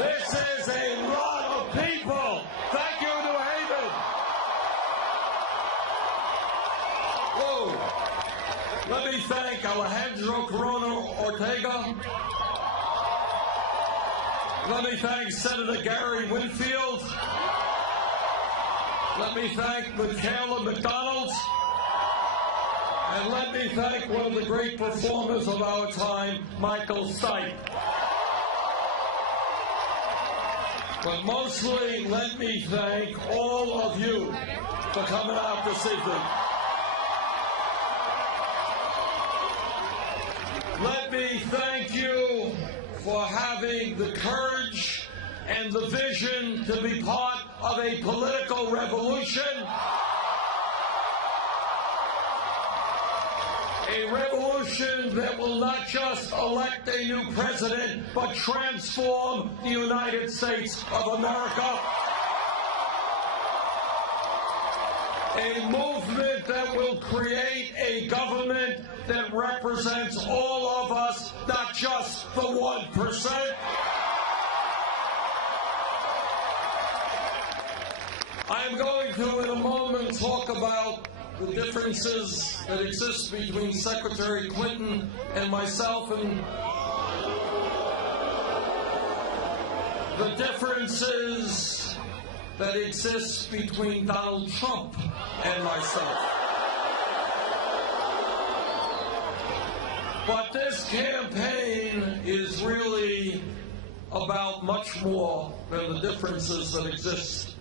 This is a lot of people. Thank you, New Haven. Whoa. Let me thank Alejandro Corona Ortega. Let me thank Senator Gary Winfield. Let me thank Michaela McDonald. And let me thank one of the great performers of our time, Michael Stipe. But mostly, let me thank all of you for coming out this evening. Let me thank you for having the courage and the vision to be part of a political revolution. A revolution that will not just elect a new president, but transform the United States of America. A movement that will create a government that represents all of us, not just the 1%. I am going to, in a moment, talk about the differences that exist between Secretary Clinton and myself, and the differences that exist between Donald Trump and myself. But this campaign is really about much more than the differences that exist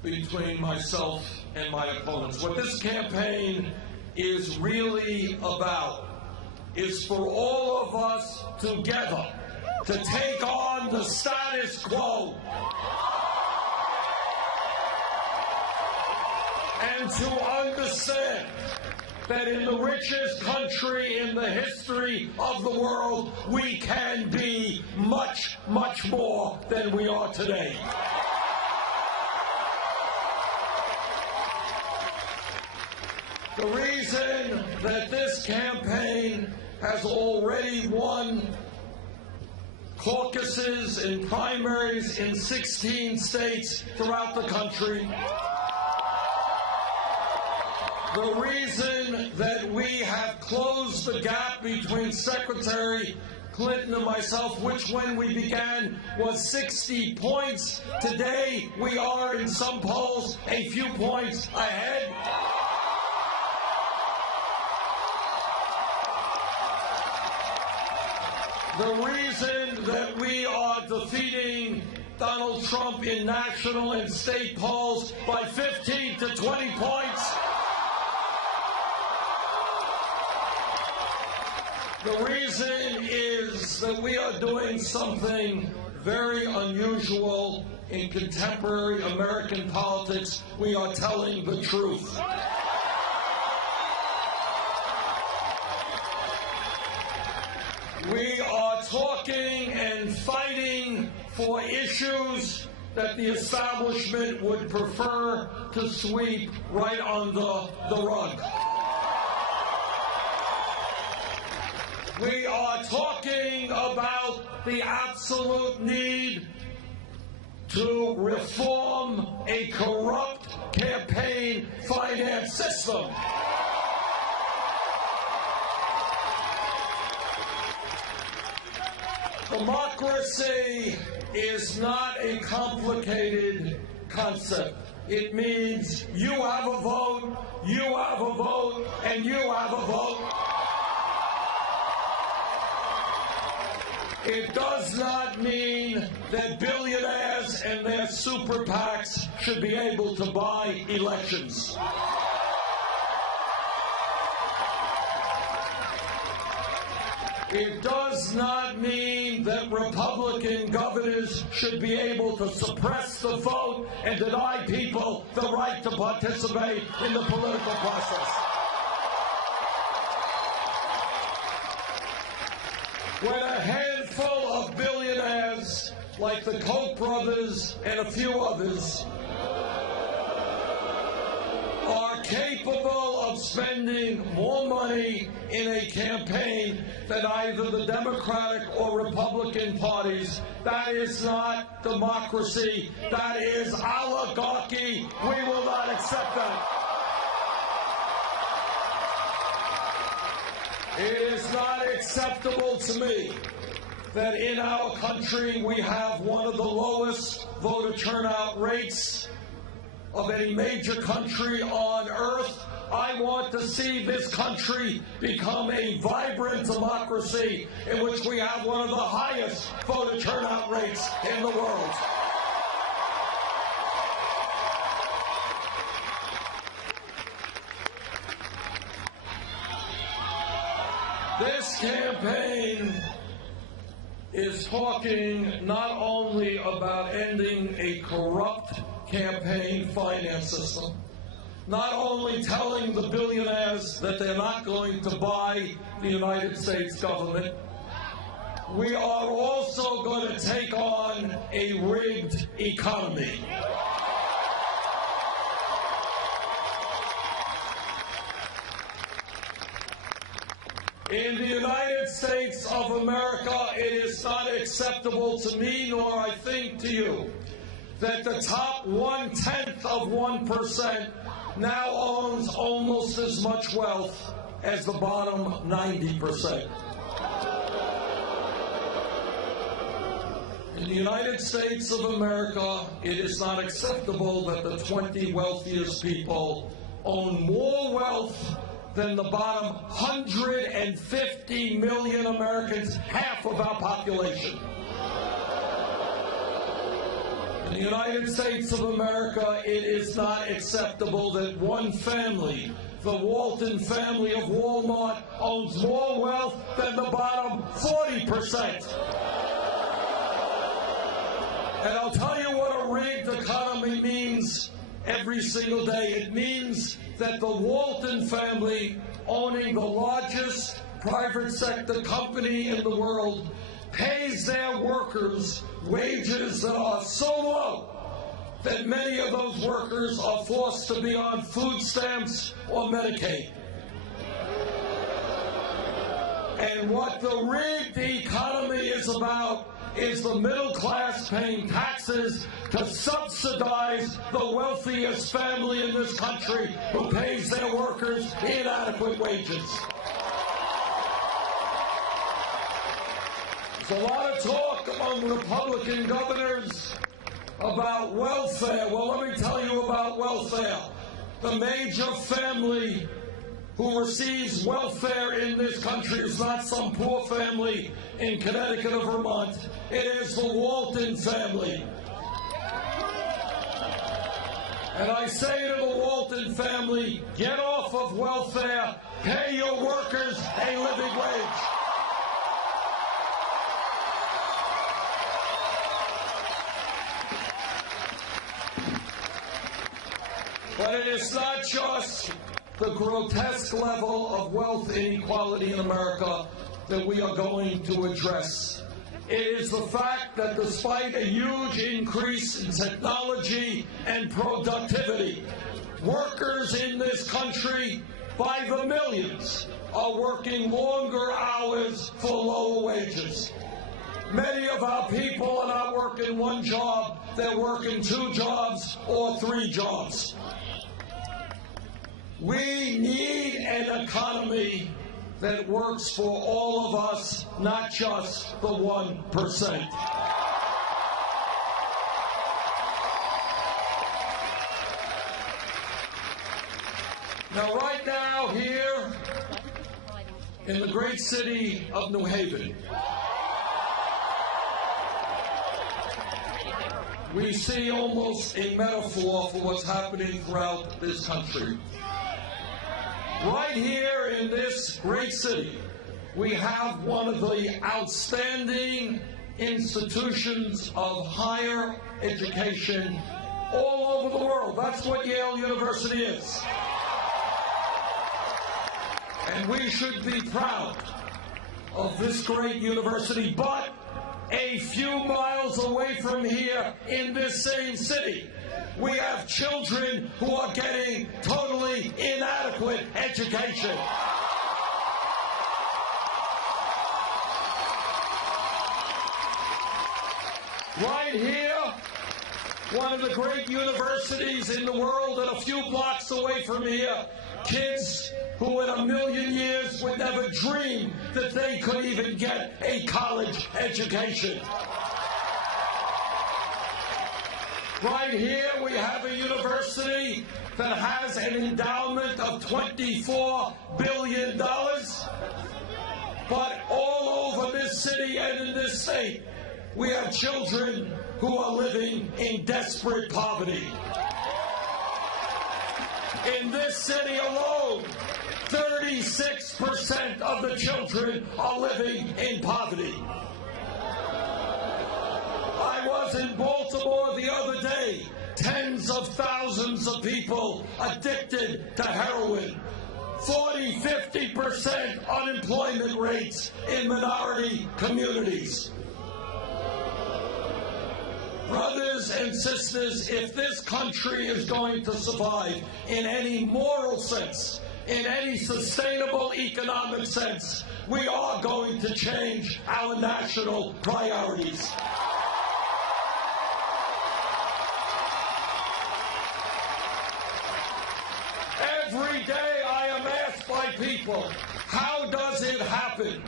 between myself and my opponents. What this campaign is really about is for all of us together to take on the status quo and to understand that in the richest country in the history of the world, we can be much, much more than we are today. The reason that this campaign has already won caucuses and primaries in 16 states throughout the country, the reason that we have closed the gap between Secretary Clinton and myself, which when we began was 60 points, today we are in some polls a few points ahead. The reason that we are defeating Donald Trump in national and state polls by 15 to 20 points, the reason is that we are doing something very unusual in contemporary American politics. We are telling the truth. We are talking and fighting for issues that the establishment would prefer to sweep right under the rug. We are talking about the absolute need to reform a corrupt campaign finance system. Democracy is not a complicated concept. It means you have a vote, you have a vote, and you have a vote. It does not mean that billionaires and their super PACs should be able to buy elections. It does not mean that Republican governors should be able to suppress the vote and deny people the right to participate in the political process. When a handful of billionaires, like the Koch brothers and a few others, are capable of spending more money in a campaign than either the Democratic or Republican parties. That is not democracy. That is oligarchy. We will not accept that. It is not acceptable to me that in our country we have one of the lowest voter turnout rates of any major country on earth. I want to see this country become a vibrant democracy in which we have one of the highest voter turnout rates in the world. This campaign is talking not only about ending a corrupt campaign finance system, not only telling the billionaires that they're not going to buy the United States government, we are also going to take on a rigged economy. In the United States of America, it is not acceptable to me, nor I think to you, that the top 1/10 of 1% now owns almost as much wealth as the bottom 90%. In the United States of America, it is not acceptable that the 20 wealthiest people own more wealth than the bottom 150 million Americans, half of our population. In the United States of America, it is not acceptable that one family, the Walton family of Walmart, owns more wealth than the bottom 40%. And I'll tell you what a rigged economy means every single day. It means that the Walton family, owning the largest private sector company in the world, pays their workers wages that are so low that many of those workers are forced to be on food stamps or Medicaid. And what the rigged economy is about is the middle class paying taxes to subsidize the wealthiest family in this country who pays their workers inadequate wages. There's a lot of talk among Republican governors about welfare. Well, let me tell you about welfare. The major family who receives welfare in this country is not some poor family in Connecticut or Vermont. It is the Walton family. And I say to the Walton family, get off of welfare, pay your workers a living wage. But it is not just the grotesque level of wealth inequality in America that we are going to address. It is the fact that despite a huge increase in technology and productivity, workers in this country, by the millions, are working longer hours for lower wages. Many of our people are not working one job, they're working 2 jobs or 3 jobs. We need an economy that works for all of us, not just the 1%. Now, right now, here in the great city of New Haven, we see almost a metaphor for what's happening throughout this country. Right here in this great city, we have one of the outstanding institutions of higher education all over the world. That's what Yale University is. And we should be proud of this great university, but a few miles away from here in this same city, we have children who are getting totally inadequate education. Right here, one of the great universities in the world, and a few blocks away from here, kids who in a million years would never dream that they could even get a college education. Right here we have a university that has an endowment of $24 billion, but all over this city and in this state, we have children who are living in desperate poverty. In this city alone, 36% of the children are living in poverty. I was in Baltimore the other day. Tens of thousands of people addicted to heroin. 40–50% unemployment rates in minority communities. Brothers and sisters, if this country is going to survive in any moral sense, in any sustainable economic sense, we are going to change our national priorities. Every day I am asked by people, how does it happen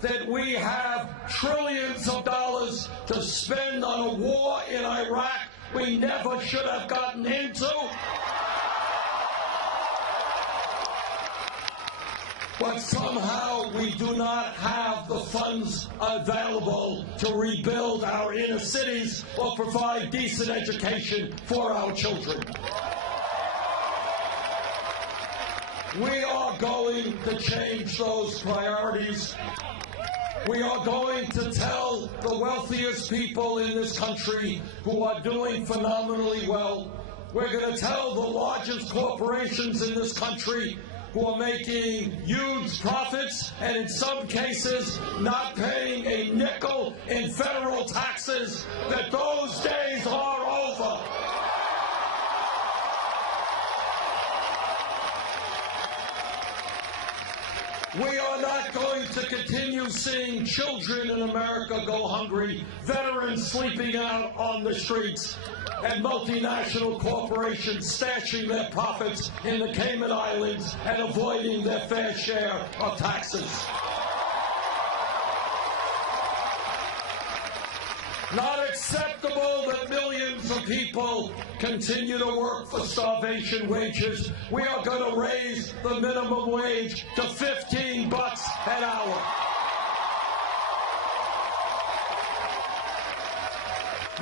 that we have trillions of dollars to spend on a war in Iraq we never should have gotten into? But somehow we do not have the funds available to rebuild our inner cities or provide decent education for our children. We are going to change those priorities. We are going to tell the wealthiest people in this country who are doing phenomenally well. We're going to tell the largest corporations in this country who are making huge profits and in some cases not paying a nickel in federal taxes that those days are over. We are not going to continue seeing children in America go hungry, veterans sleeping out on the streets, and multinational corporations stashing their profits in the Cayman Islands and avoiding their fair share of taxes. Not acceptable that millions of people continue to work for starvation wages. We are going to raise the minimum wage to $15 an hour.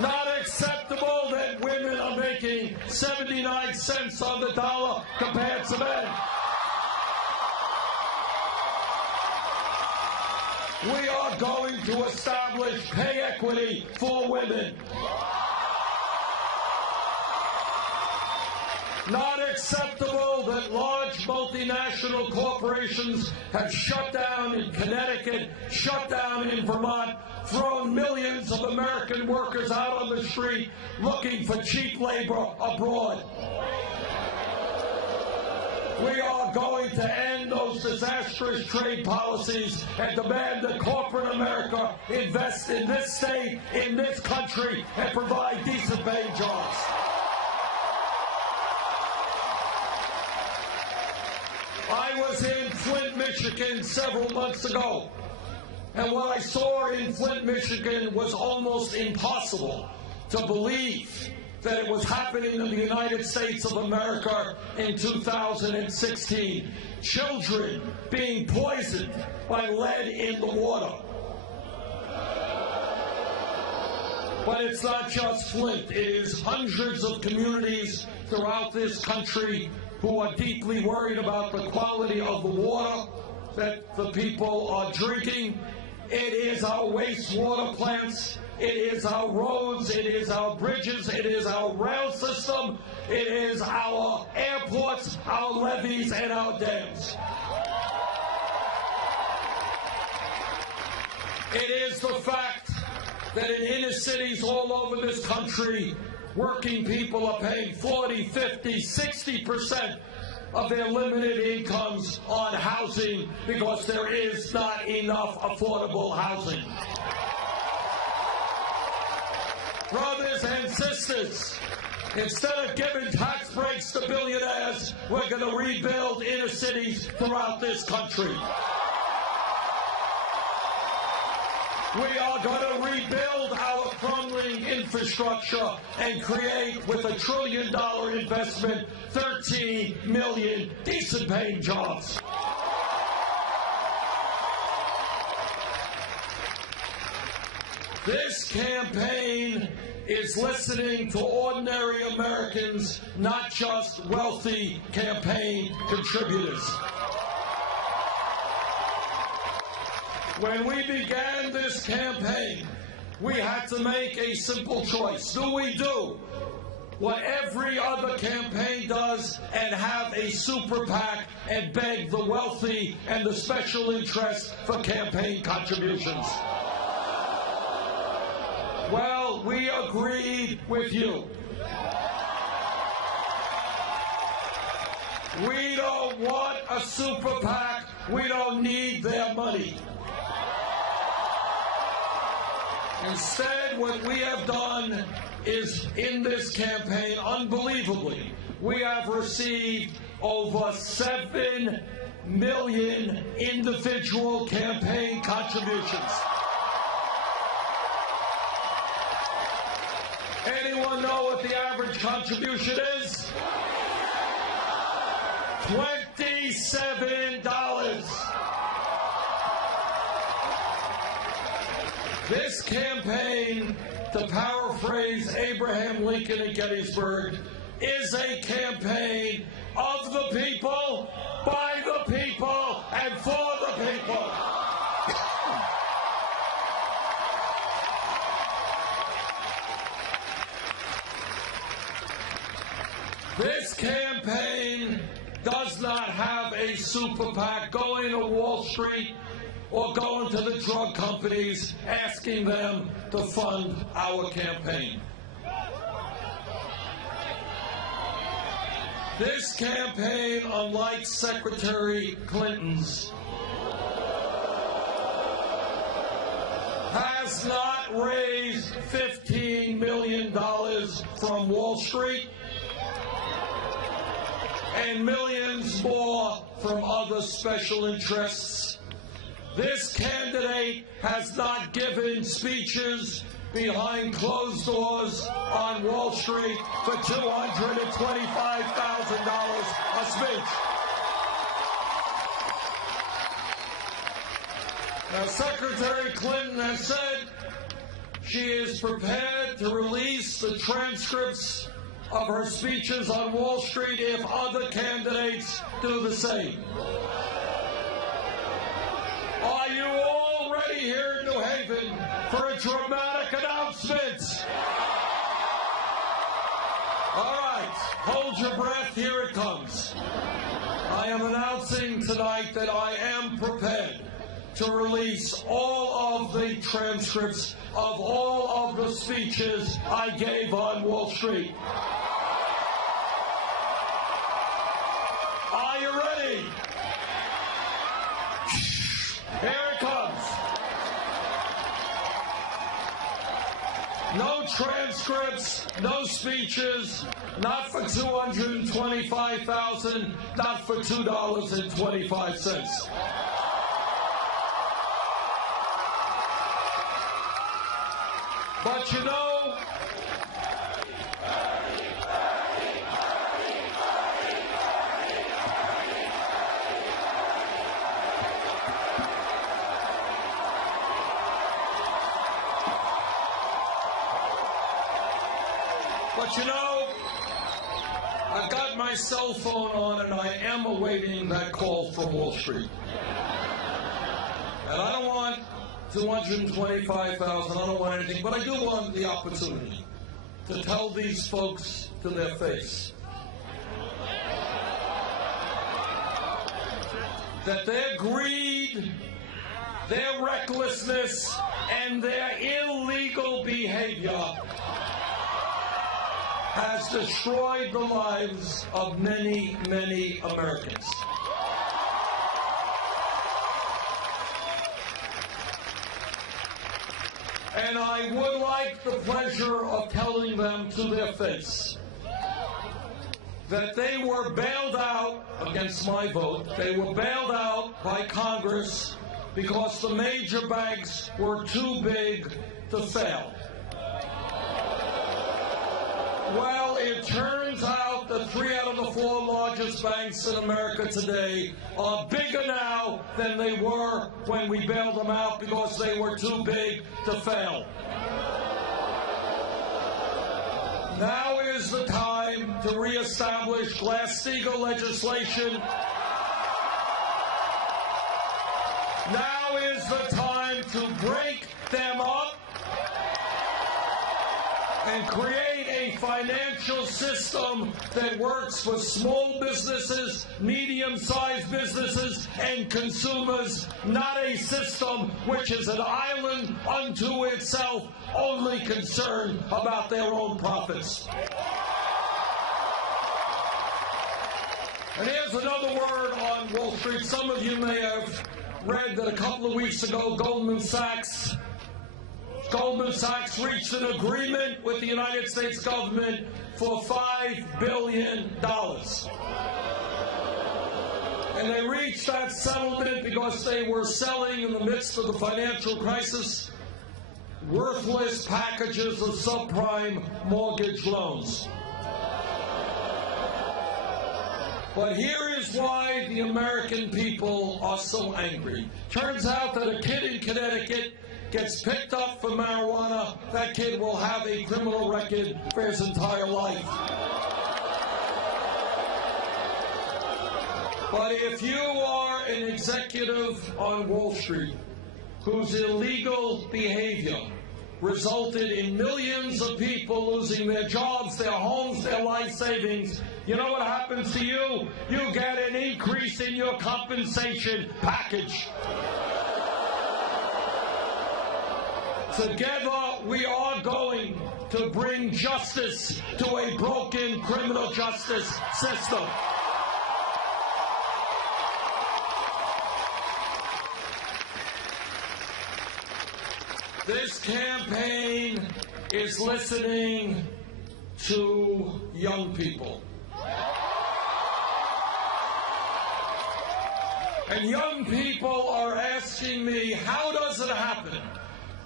Not acceptable that women are making 79 cents on the dollar compared to men. We are going to establish pay equity for women. Not acceptable that large multinational corporations have shut down in Connecticut, shut down in Vermont, thrown millions of American workers out on the street looking for cheap labor abroad. We are going to end those disastrous trade policies and demand that corporate America invest in this state, in this country, and provide decent paying jobs. I was in Flint, Michigan several months ago, and what I saw in Flint, Michigan was almost impossible to believe that it was happening in the United States of America in 2016. Children being poisoned by lead in the water. But it's not just Flint. It is hundreds of communities throughout this country who are deeply worried about the quality of the water that the people are drinking. It is our wastewater plants. It is our roads, it is our bridges, it is our rail system, it is our airports, our levees, and our dams. It is the fact that in inner cities all over this country, working people are paying 40, 50, 60% of their limited incomes on housing because there is not enough affordable housing. Brothers and sisters, instead of giving tax breaks to billionaires, we're going to rebuild inner cities throughout this country. We are going to rebuild our crumbling infrastructure and create, with $1 trillion investment, 13 million decent-paying jobs. This campaign is listening to ordinary Americans, not just wealthy campaign contributors. When we began this campaign, we had to make a simple choice. Do we do what every other campaign does and have a super PAC and beg the wealthy and the special interests for campaign contributions? Well, we agreed with you. We don't want a super PAC. We don't need their money. Instead, what we have done is, in this campaign, unbelievably, we have received over 7 million individual campaign contributions. Anyone know what the average contribution is? $27. This campaign, to paraphrase Abraham Lincoln at Gettysburg, is a campaign of the people, by the people, and for the people. This campaign does not have a super PAC going to Wall Street or going to the drug companies asking them to fund our campaign. This campaign, unlike Secretary Clinton's, has not raised $15 million from Wall Street and millions more from other special interests. This candidate has not given speeches behind closed doors on Wall Street for $225,000 a speech. Now, Secretary Clinton has said she is prepared to release the transcripts of her speeches on Wall Street if other candidates do the same. Are you all ready here in New Haven for a dramatic announcement? All right, hold your breath, here it comes. I am announcing tonight that I am prepared to release all of the transcripts of all of the speeches I gave on Wall Street. Are you ready? Here it comes. No transcripts, no speeches, not for $225,000, not for $2.25. But you know, I've got my cell phone on and I am awaiting that call from Wall Street. And I don't want $225,000, I don't want anything, but I do want the opportunity to tell these folks to their face that their greed, their recklessness, and their illegal behavior has destroyed the lives of many, many Americans. And I would like the pleasure of telling them to their face that they were bailed out, against my vote, they were bailed out by Congress because the major banks were too big to fail. Well, it turns out that 3 out of the 4 largest banks in America today are bigger now than they were when we bailed them out because they were too big to fail. Now is the time to reestablish Glass-Steagall legislation. Now is the time to break them up and create a financial system that works for small businesses, medium-sized businesses, and consumers, not a system which is an island unto itself, only concerned about their own profits. And here's another word on Wall Street. Some of you may have read that a couple of weeks ago, Goldman Sachs reached an agreement with the United States government for $5 billion. And they reached that settlement because they were selling, in the midst of the financial crisis, worthless packages of subprime mortgage loans. But here is why the American people are so angry. Turns out that a kid in Connecticut gets picked up for marijuana, that kid will have a criminal record for his entire life. But if you are an executive on Wall Street whose illegal behavior resulted in millions of people losing their jobs, their homes, their life savings, you know what happens to you? You get an increase in your compensation package. Together, we are going to bring justice to a broken criminal justice system. This campaign is listening to young people. And young people are asking me, how does it happen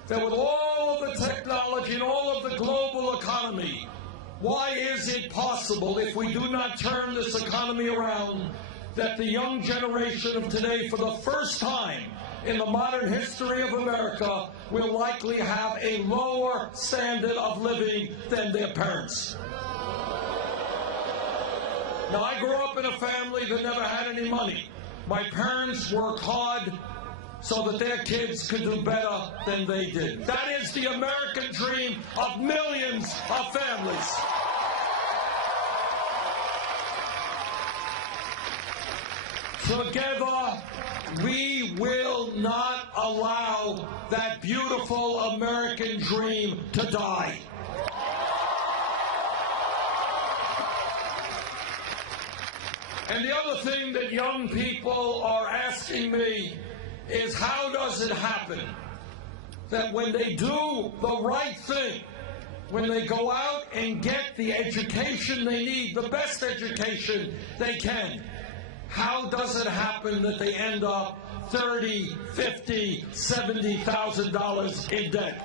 that with all of the technology and all of the global economy, why is it possible, if we do not turn this economy around, that the young generation of today, for the first time in the modern history of America, will likely have a lower standard of living than their parents? Now, I grew up in a family that never had any money. My parents worked hard so that their kids could do better than they did. That is the American dream of millions of families. Together, we will not allow that beautiful American dream to die. And the other thing that young people are asking me is, how does it happen that when they do the right thing, when they go out and get the education they need, the best education they can, how does it happen that they end up $30,000, $50,000, $70,000 in debt?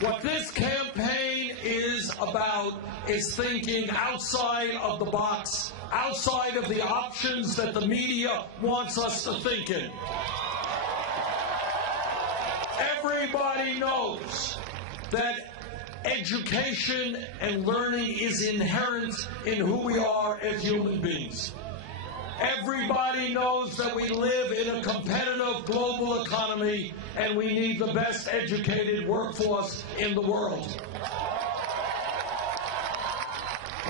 What this campaign is about is thinking outside of the box, outside of the options that the media wants us to think in. Everybody knows that education and learning is inherent in who we are as human beings. Everybody knows that we live in a competitive global economy and we need the best educated workforce in the world.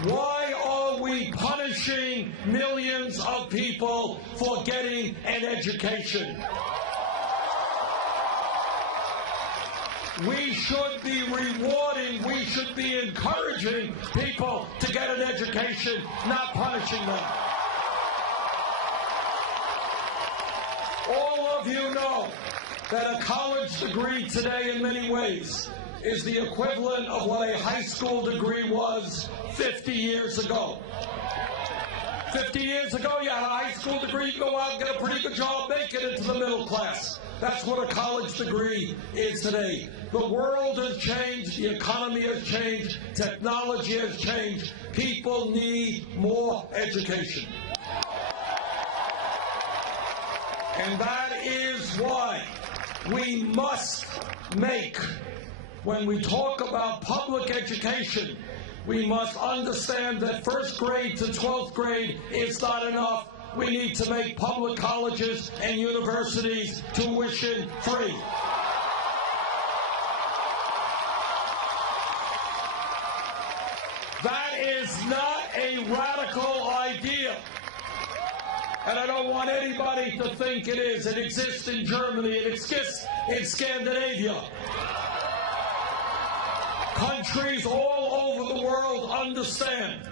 Why are we punishing millions of people for getting an education? We should be rewarding, we should be encouraging people to get an education, not punishing them. All of you know that a college degree today in many ways is the equivalent of what a high school degree was 50 years ago. 50 years ago, you had a high school degree, you go out and get a pretty good job, make it into the middle class. That's what a college degree is today. The world has changed, the economy has changed, technology has changed. People need more education. And that is why we must make, when we talk about public education, we must understand that first grade to 12th grade is not enough. We need to make public colleges and universities tuition free. That is not a radical idea. And I don't want anybody to think it is. It exists in Germany, it exists in Scandinavia. Countries all over the world understand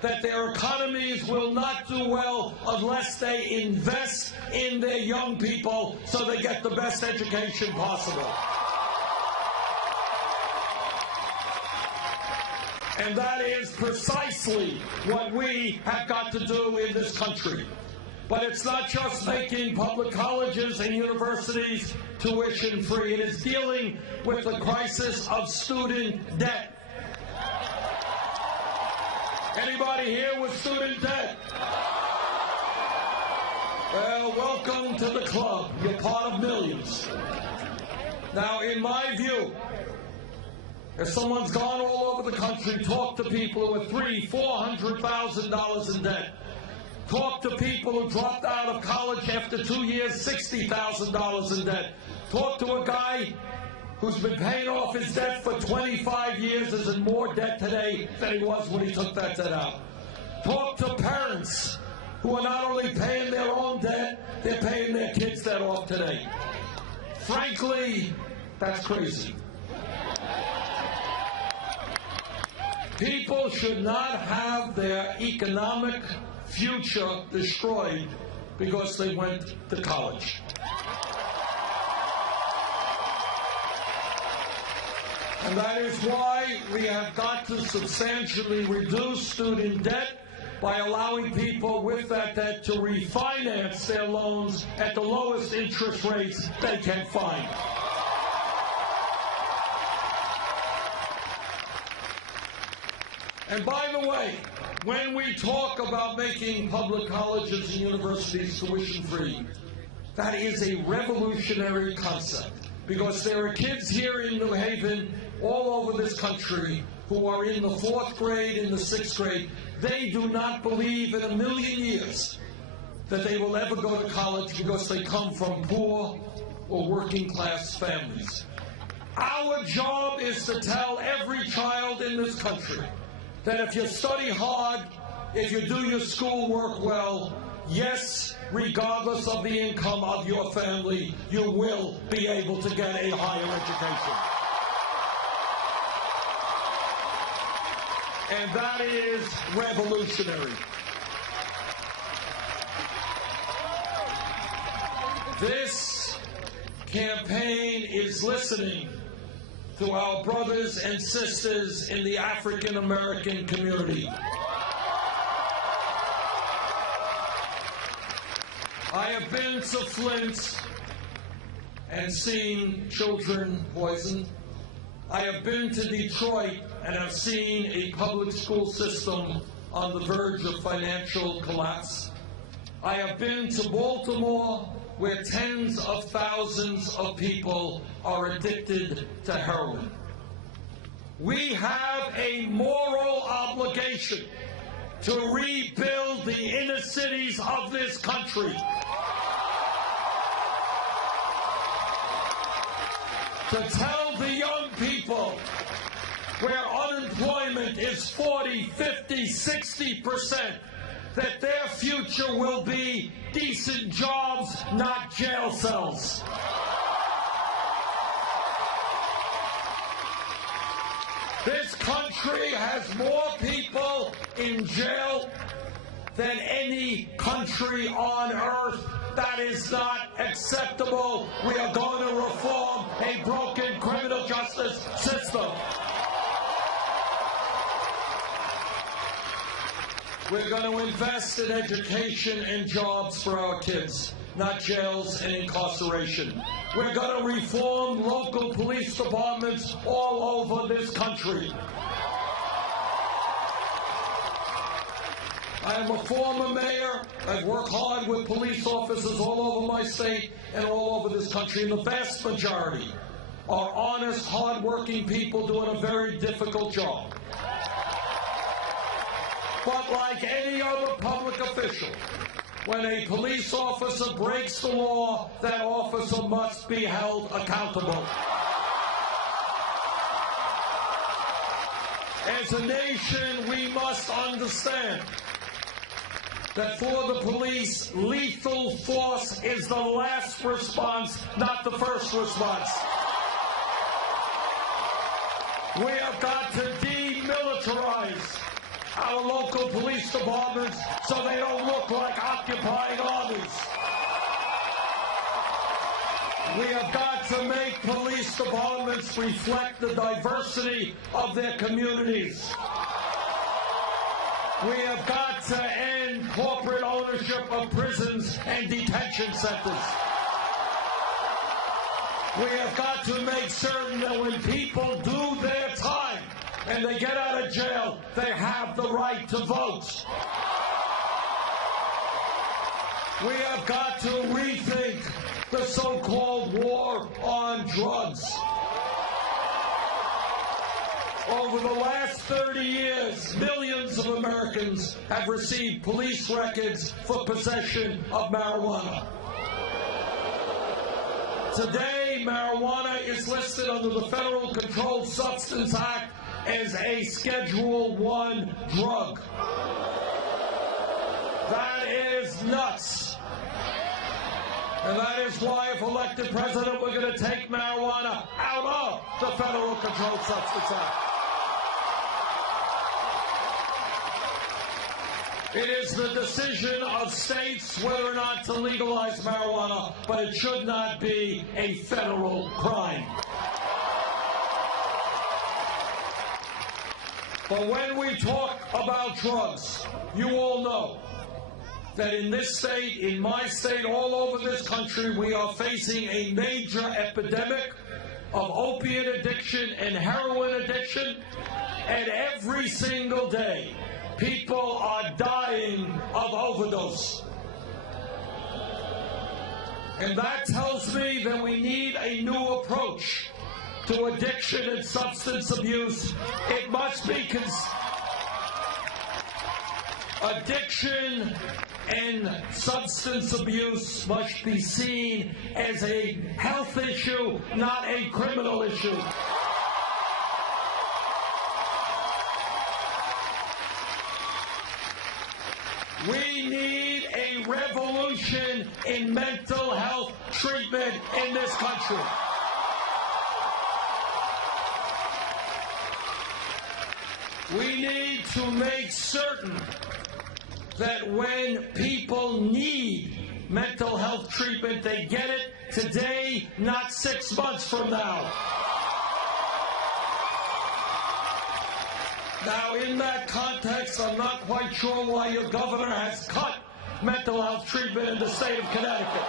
that their economies will not do well unless they invest in their young people so they get the best education possible. And that is precisely what we have got to do in this country. But it's not just making public colleges and universities tuition free. It is dealing with the crisis of student debt. Anybody here with student debt? Well, welcome to the club. You're part of millions. Now, in my view, if someone's gone all over the country, talk to people who are $300,000, $400,000 in debt. Talk to people who dropped out of college after 2 years, $60,000 in debt. Talk to a guy who's been paying off his debt for 25 years, is in more debt today than he was when he took that debt out. Talk to parents who are not only paying their own debt, they're paying their kids' debt off today. Frankly, that's crazy. People should not have their economic future destroyed because they went to college. And that is why we have got to substantially reduce student debt by allowing people with that debt to refinance their loans at the lowest interest rates they can find. And by the way, when we talk about making public colleges and universities tuition-free, that is a revolutionary concept, because there are kids here in New Haven, all over this country, who are in the 4th grade, in the 6th grade. They do not believe in a million years that they will ever go to college because they come from poor or working-class families. Our job is to tell every child in this country that if you study hard, if you do your schoolwork well, yes, regardless of the income of your family, you will be able to get a higher education. And that is revolutionary. This campaign is listening to our brothers and sisters in the African American community. I have been to Flint and seen children poisoned. I have been to Detroit and have seen a public school system on the verge of financial collapse. I have been to Baltimore, where tens of thousands of people are addicted to heroin. We have a moral obligation to rebuild the inner cities of this country, to tell the young people where unemployment is 40, 50, 60%, that their future will be decent jobs, not jail cells. This country has more people in jail than any country on earth. That is not acceptable. We are going to reform a broken criminal justice system. We're going to invest in education and jobs for our kids, not jails and incarceration. We're going to reform local police departments all over this country. I am a former mayor. I've worked hard with police officers all over my state and all over this country, and the vast majority are honest, hard-working people doing a very difficult job. But like any other public official, when a police officer breaks the law, that officer must be held accountable. As a nation, we must understand that for the police, lethal force is the last response, not the first response. We have got to demilitarize our local police departments so they don't look like occupying armies. We have got to make police departments reflect the diversity of their communities. We have got to end corporate ownership of prisons and detention centers. We have got to make certain that when people do their time and they get out of jail, they have the right to vote. We have got to rethink the so-called war on drugs. Over the last 30 years, millions of Americans have received police records for possession of marijuana. Today, marijuana is listed under the Federal Controlled Substance Act as a Schedule I drug. That is nuts. And that is why, if elected president, we're going to take marijuana out of the Federal Controlled Substance Act. It is the decision of states whether or not to legalize marijuana, but it should not be a federal crime. But when we talk about drugs, you all know that in this state, in my state, all over this country, we are facing a major epidemic of opiate addiction and heroin addiction, and every single day, people are dying of overdose. And that tells me that we need a new approach to addiction and substance abuse. It must be addiction and substance abuse must be seen as a health issue, not a criminal issue. We need a revolution in mental health treatment in this country. We need to make certain that when people need mental health treatment, they get it today, not 6 months from now. Now, in that context, I'm not quite sure why your governor has cut mental health treatment in the state of Connecticut.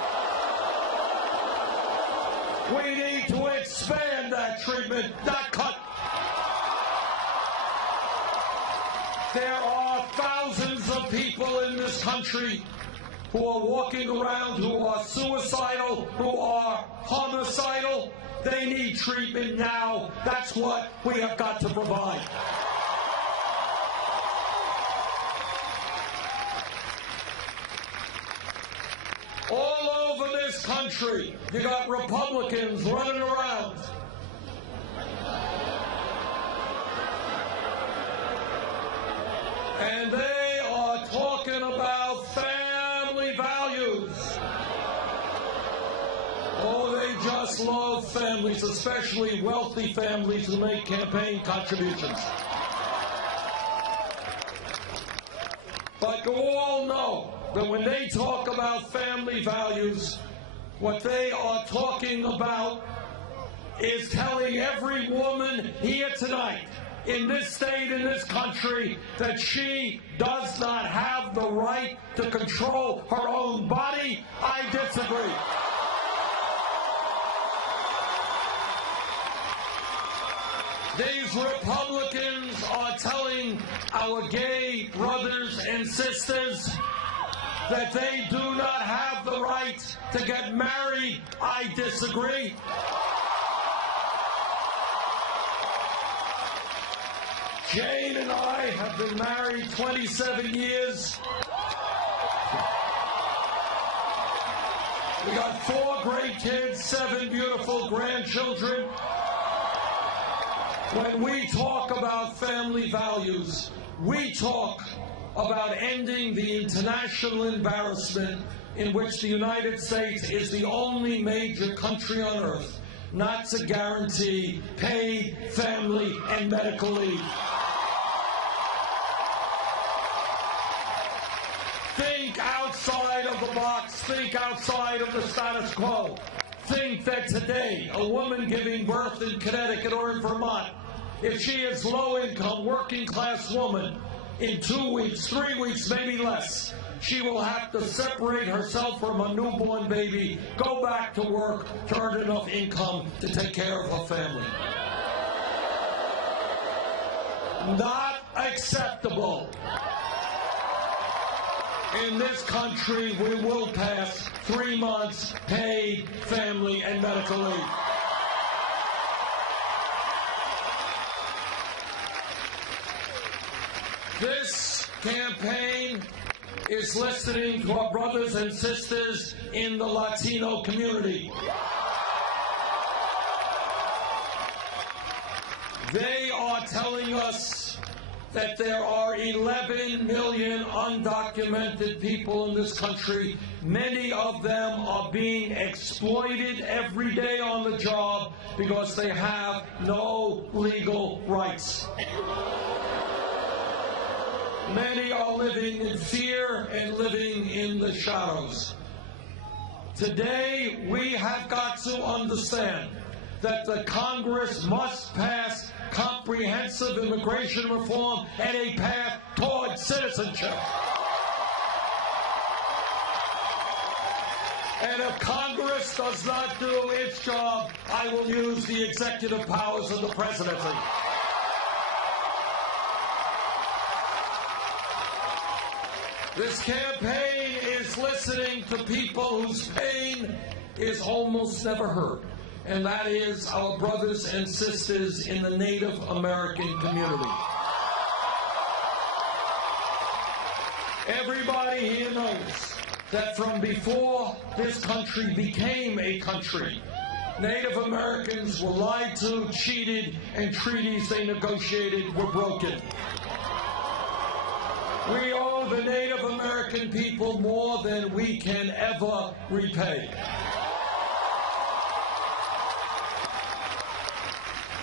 We need to expand that treatment, not cut. There are thousands of people in this country who are walking around, who are suicidal, who are homicidal. They need treatment now. That's what we have got to provide. All over this country, you got Republicans running around And they are talking about family values. Oh, they just love families, especially wealthy families who make campaign contributions. But you all know that when they talk about family values, what they are talking about is telling every woman here tonight, in this state, in this country, that she does not have the right to control her own body. I disagree. These Republicans are telling our gay brothers and sisters that they do not have the right to get married. I disagree. Jane and I have been married 27 years. We got 4 great kids, 7 beautiful grandchildren. When we talk about family values, we talk about ending the international embarrassment in which the United States is the only major country on earth not to guarantee paid family and medical leave. Think outside of the box. Think outside of the status quo. Think that today, a woman giving birth in Connecticut or in Vermont, if she is low-income, working-class woman, in 2 weeks, 3 weeks, maybe less, she will have to separate herself from a newborn baby, go back to work to earn enough income to take care of her family. Not acceptable. In this country, we will pass 3 months paid family and medical leave. This campaign is listening to our brothers and sisters in the Latino community. They are telling us that there are 11 million undocumented people in this country. Many of them are being exploited every day on the job because they have no legal rights. Many are living in fear and living in the shadows. Today, we have got to understand that the Congress must pass comprehensive immigration reform and a path toward citizenship. And if Congress does not do its job, I will use the executive powers of the presidency. This campaign is listening to people whose pain is almost never heard, and that is our brothers and sisters in the Native American community. Everybody here knows that from before this country became a country, Native Americans were lied to, cheated, and treaties they negotiated were broken. We owe the Native American people more than we can ever repay.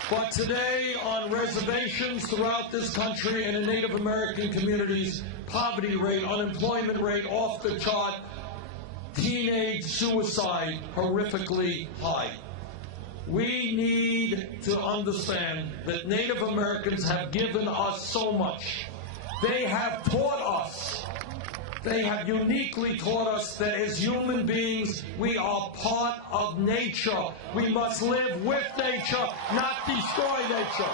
But today, on reservations throughout this country and in Native American communities, poverty rate, unemployment rate off the chart, teenage suicide horrifically high. We need to understand that Native Americans have given us so much. They have taught us, they have uniquely taught us that as human beings, we are part of nature. We must live with nature, not destroy nature.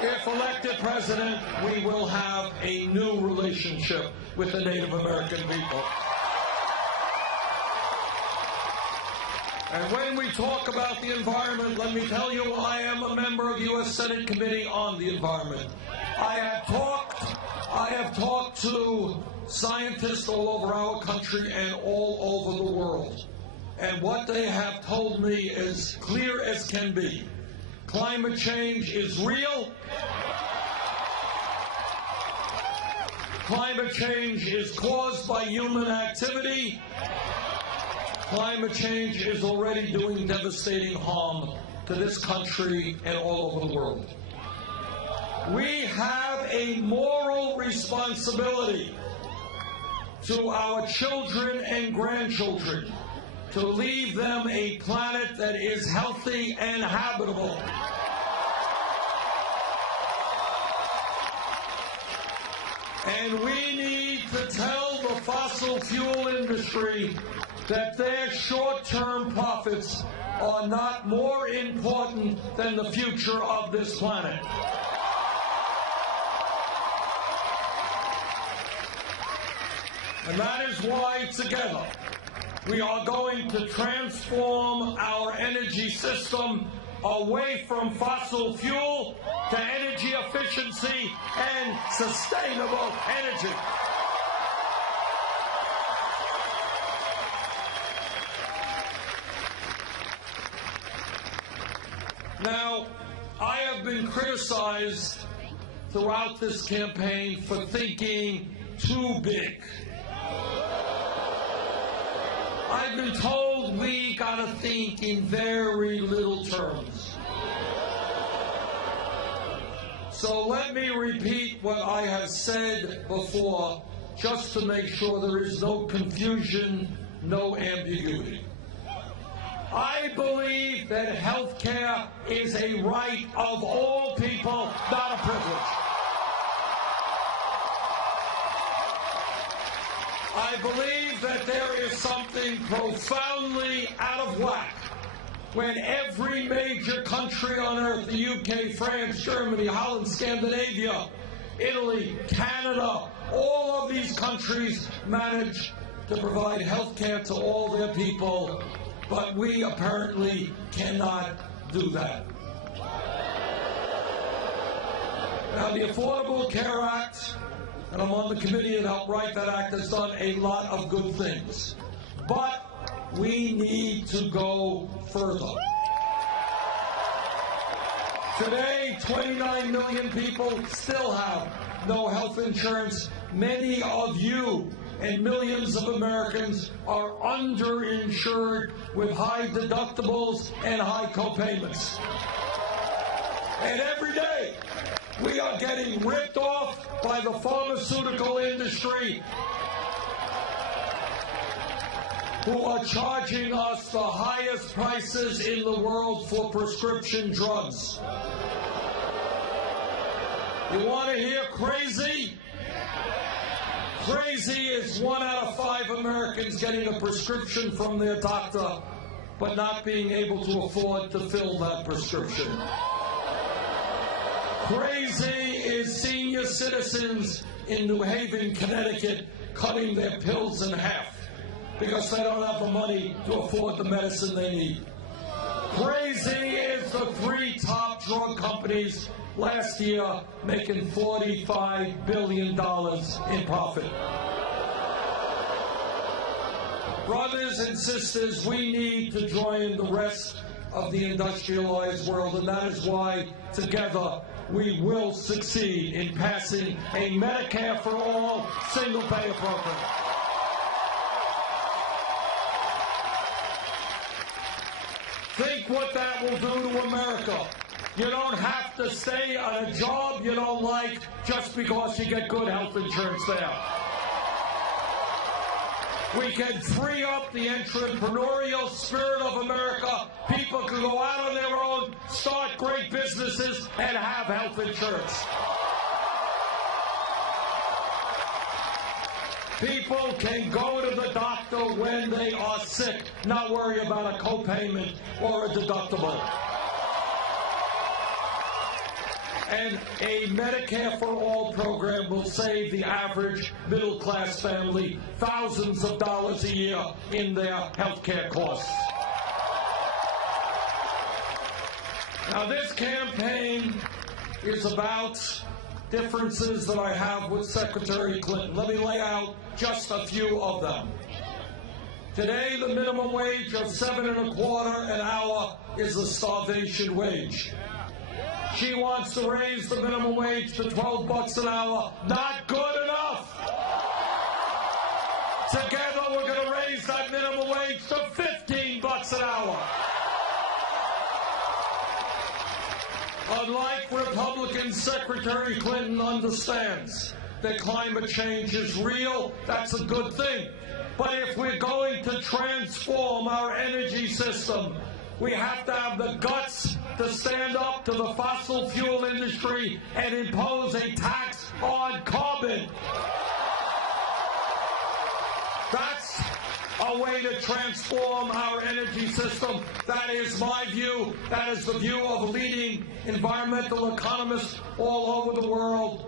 If elected president, we will have a new relationship with the Native American people. And when we talk about the environment, let me tell you, I am a member of the U.S. Senate Committee on the Environment. I have talked I have talked to scientists all over our country and all over the world, and what they have told me is clear as can be. Climate change is real. Climate change is caused by human activity. Climate change is already doing devastating harm to this country and all over the world. We have a moral responsibility to our children and grandchildren to leave them a planet that is healthy and habitable. And we need to tell the fossil fuel industry that their short-term profits are not more important than the future of this planet. And that is why together we are going to transform our energy system away from fossil fuel to energy efficiency and sustainable energy. Now, I have been criticized throughout this campaign for thinking too big. I've been told we gotta think in very little terms. So let me repeat what I have said before, just to make sure there is no confusion, no ambiguity. I believe that health care is a right of all people, not a privilege. I believe that there is something profoundly out of whack when every major country on earth, the UK, France, Germany, Holland, Scandinavia, Italy, Canada, all of these countries manage to provide health care to all their people, but we apparently cannot do that. Now, the Affordable Care Act, and I'm on the committee that helped write that act, has done a lot of good things. But we need to go further. Today, 29 million people still have no health insurance. Many of you and millions of Americans are underinsured with high deductibles and high copayments. And every day, we are getting ripped off by the pharmaceutical industry, who are charging us the highest prices in the world for prescription drugs. You want to hear crazy? Crazy is 1 out of 5 Americans getting a prescription from their doctor, but not being able to afford to fill that prescription. Crazy is senior citizens in New Haven, Connecticut, cutting their pills in half because they don't have the money to afford the medicine they need. Crazy is the 3 top drug companies last year making $45 billion in profit. Brothers and sisters, we need to join the rest of the industrialized world, and that is why together we will succeed in passing a Medicare for all single-payer program. Think what that will do to America. You don't have to stay on a job you don't like just because you get good health insurance there. We can free up the entrepreneurial spirit of America. People can go out on their own, start great businesses, and have health insurance. People can go to the doctor when they are sick, not worry about a copayment or a deductible. And a Medicare for All program will save the average middle-class family thousands of dollars a year in their health care costs. Now, this campaign is about differences that I have with Secretary Clinton. Let me lay out just a few of them. Today, the minimum wage of $7.25 an hour is a starvation wage. She wants to raise the minimum wage to $12 an hour. Not good enough. Together, we're going to raise that minimum wage to $15 an hour. Unlike Republicans, Secretary Clinton understands that climate change is real. That's a good thing. But if we're going to transform our energy system, we have to have the guts to stand up to the fossil fuel industry and impose a tax on carbon. That's a way to transform our energy system. That is my view. That is the view of leading environmental economists all over the world.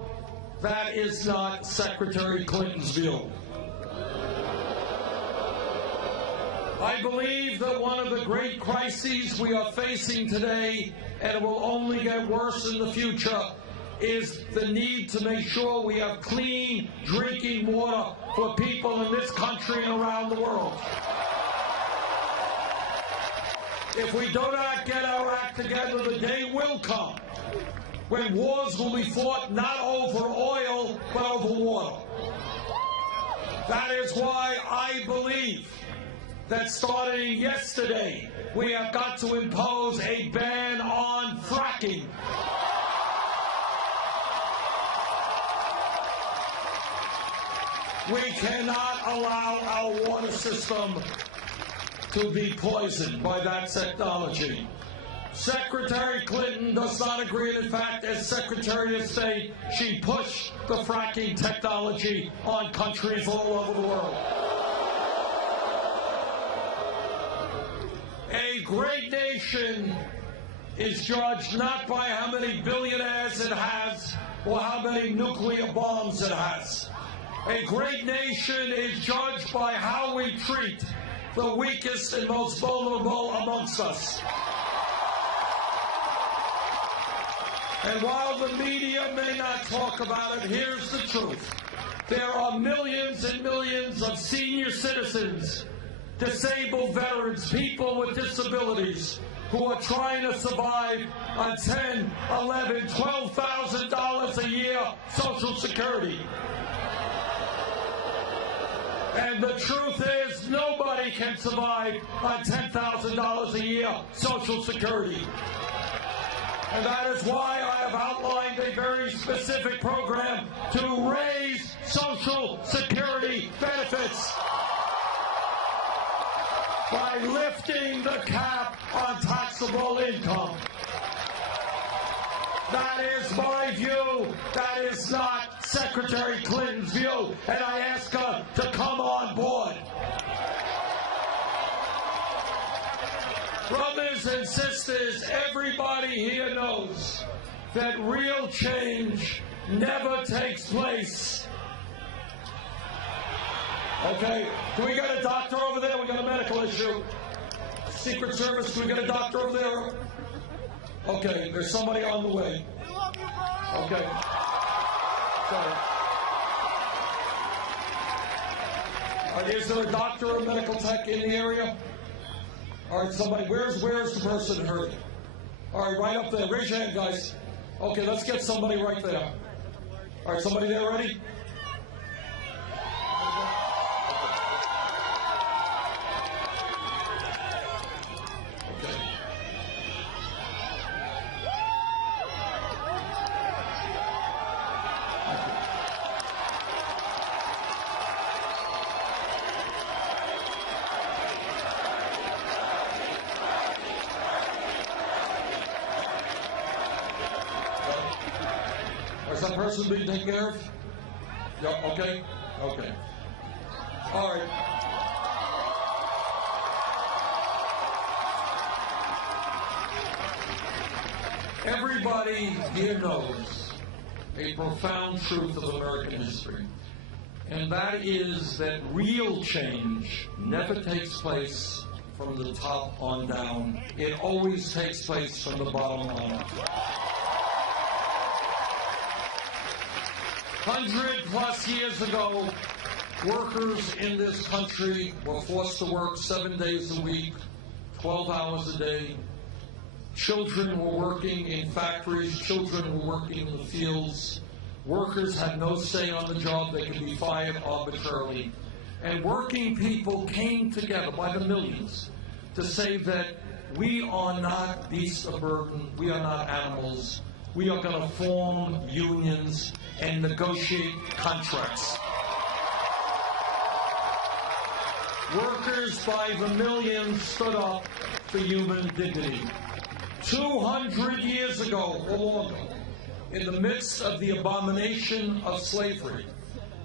That is not Secretary Clinton's view. I believe that one of the great crises we are facing today, and it will only get worse in the future, is the need to make sure we have clean drinking water for people in this country and around the world. If we do not get our act together, the day will come when wars will be fought not over oil, but over water. That is why I believe that starting yesterday, we have got to impose a ban on fracking. We cannot allow our water system to be poisoned by that technology. Secretary Clinton does not agree, and in fact, as Secretary of State, she pushed the fracking technology on countries all over the world. A great nation is judged not by how many billionaires it has or how many nuclear bombs it has. A great nation is judged by how we treat the weakest and most vulnerable amongst us. And while the media may not talk about it, here's the truth. There are millions and millions of senior citizens, disabled veterans, people with disabilities who are trying to survive on $10,000, $11,000, $12,000 a year Social Security. And the truth is, nobody can survive on $10,000 a year Social Security. And that is why I have outlined a very specific program to raise Social Security benefits by lifting the cap on taxable income. That is my view. That is not Secretary Clinton's view. And I ask her to come on board. Brothers and sisters, everybody here knows that real change never takes place. Okay, do we got a doctor over there? We got a medical issue. Secret Service, do we got a doctor over there? Okay, there's somebody on the way. Okay. Sorry. Is there a doctor or a medical tech in the area? All right, somebody, where's the person hurt? All right, right up there. Raise your hand, guys. Okay, let's get somebody right there. All right, somebody there ready? Is that person being taken care of? Yeah, okay? Okay. All right. Everybody here knows a profound truth of American history, and that is that real change never takes place from the top on down. It always takes place from the bottom on up. 100+ years ago, workers in this country were forced to work 7 days a week, 12 hours a day. Children were working in factories. Children were working in the fields. Workers had no say on the job. They could be fired arbitrarily. And working people came together by the millions to say that we are not beasts of burden. We are not animals. We are going to form unions and negotiate contracts. Workers by the millions stood up for human dignity. 200 years ago or longer, in the midst of the abomination of slavery,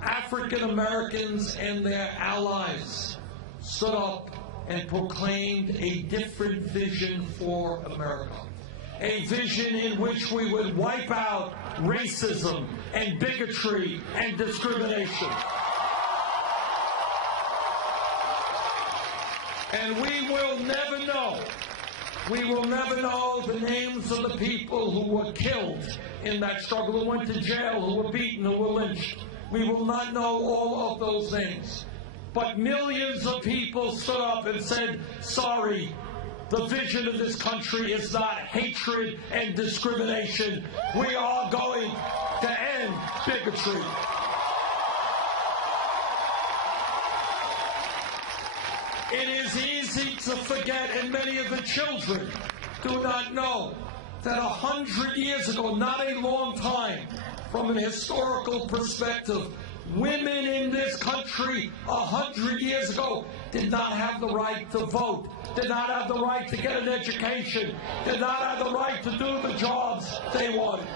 African Americans and their allies stood up and proclaimed a different vision for America. A vision in which we would wipe out racism and bigotry and discrimination. And we will never know the names of the people who were killed in that struggle, who went to jail, who were beaten, who were lynched. We will not know all of those names. But millions of people stood up and said, sorry, the vision of this country is not hatred and discrimination. We are going to end bigotry. It is easy to forget, and many of the children do not know, that 100 years ago, not a long time, from an historical perspective, women in this country 100 years ago did not have the right to vote, did not have the right to get an education, did not have the right to do the jobs they wanted.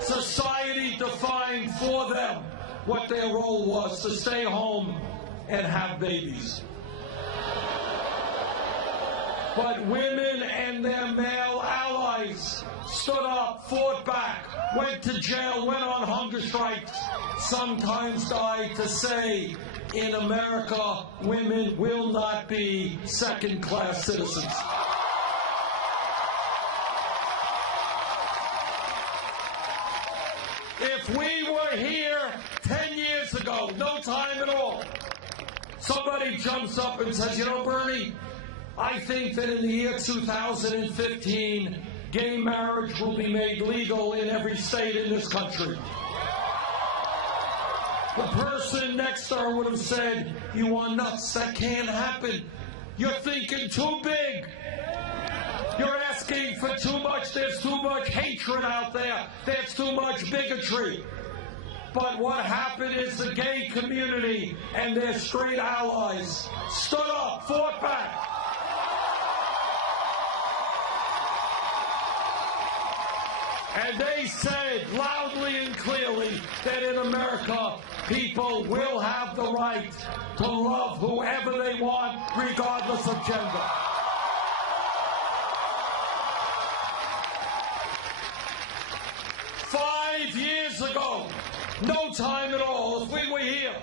Society defined for them what their role was, to stay home and have babies. But women and their male allies stood up, fought back, went to jail, went on hunger strikes, sometimes died to say, in America, women will not be second-class citizens. If we were here 10 years ago, no time at all, somebody jumps up and says, you know, Bernie, I think that in the year 2015, gay marriage will be made legal in every state in this country. The person next to her would have said, you are nuts, that can't happen. You're thinking too big. You're asking for too much. There's too much hatred out there. There's too much bigotry. But what happened is the gay community and their straight allies stood up, fought back. And they said loudly and clearly that in America, people will have the right to love whoever they want, regardless of gender. Five years ago, no time at all, if we were here,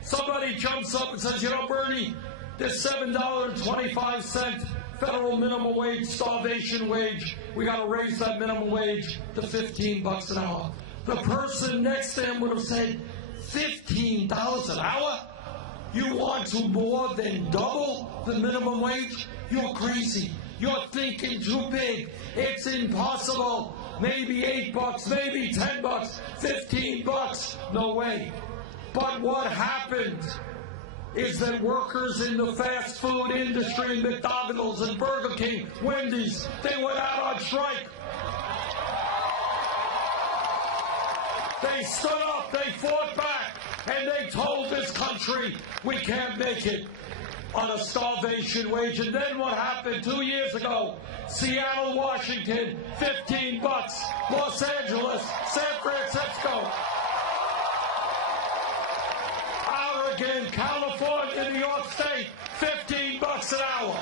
somebody jumps up and says, you know, Bernie, this $7.25 federal minimum wage, starvation wage, we got to raise that minimum wage to $15 an hour. The person next to him would have said, $15 an hour? You want to more than double the minimum wage? You're crazy. You're thinking too big. It's impossible. Maybe $8, maybe $10, $15. No way. But what happened is that workers in the fast food industry, McDonald's and Burger King, Wendy's, they went out on strike. They stood up, they fought back, and they told this country we can't make it on a starvation wage. And then what happened 2 years ago? Seattle, Washington, $15. Los Angeles, San Francisco, Oregon, California, New York State, $15 an hour.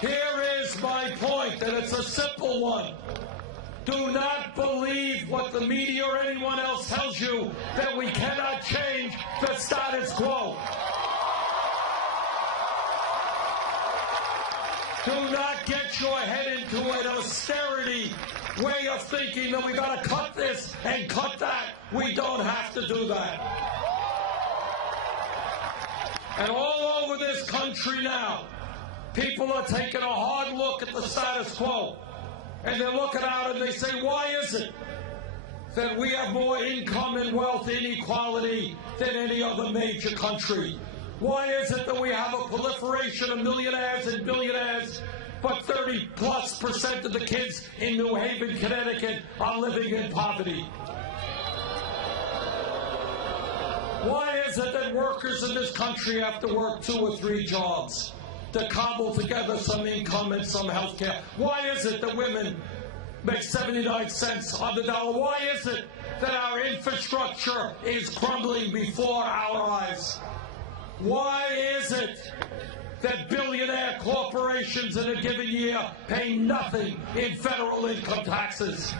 Here is my point, and it's a simple one. Do not believe what the media or anyone else tells you, that we cannot change the status quo. Do not get your head into an austerity way of thinking that we got to cut this and cut that. We don't have to do that. And all over this country now, people are taking a hard look at the status quo. And they're looking out and they say, why is it that we have more income and wealth inequality than any other major country? Why is it that we have a proliferation of millionaires and billionaires, but 30+% of the kids in New Haven, Connecticut are living in poverty? Why is it that workers in this country have to work 2 or 3 jobs to cobble together some income and some health care? Why is it that women make 79 cents on the dollar? Why is it that our infrastructure is crumbling before our eyes? Why is it that billionaire corporations in a given year pay nothing in federal income taxes?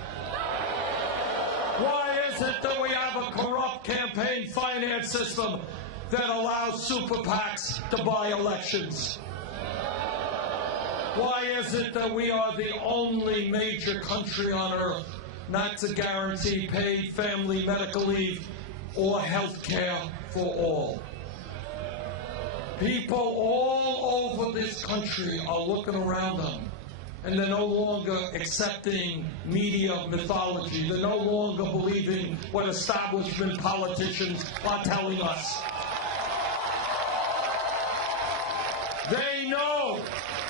Why is it that we have a corrupt campaign finance system that allows super PACs to buy elections? Why is it that we are the only major country on earth not to guarantee paid family medical leave or health care for all? People all over this country are looking around them, and they're no longer accepting media mythology. They're no longer believing what establishment politicians are telling us. They know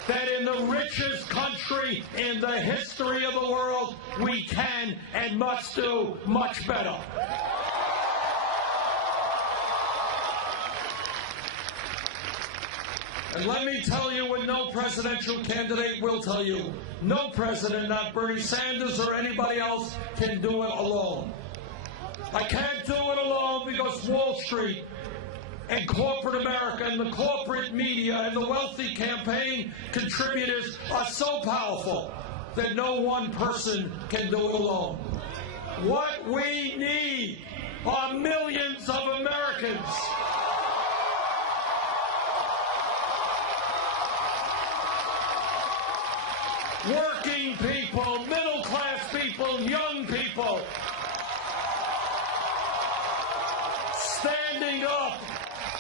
that in the richest country in the history of the world, we can and must do much better. And let me tell you what no presidential candidate will tell you. No president, not Bernie Sanders or anybody else, can do it alone. I can't do it alone because Wall Street and corporate America and the corporate media and the wealthy campaign contributors are so powerful that no one person can do it alone. What we need are millions of Americans working people, middle-class people, young people, standing up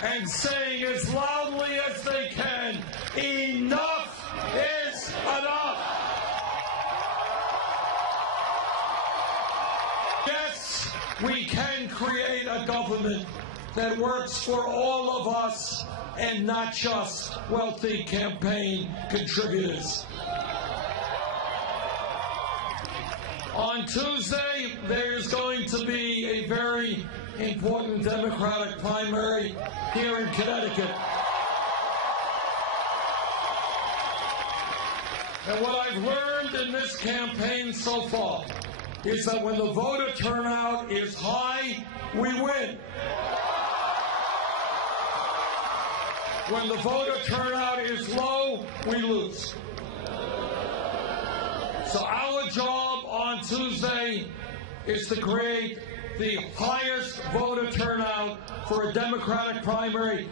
and saying as loudly as they can, enough is enough. Yes, we can create a government that works for all of us and not just wealthy campaign contributors. On Tuesday, there is going to be a very important Democratic primary here in Connecticut. And what I've learned in this campaign so far is that when the voter turnout is high, we win. When the voter turnout is low, we lose. So our job on Tuesday is to create the highest voter turnout for a Democratic primary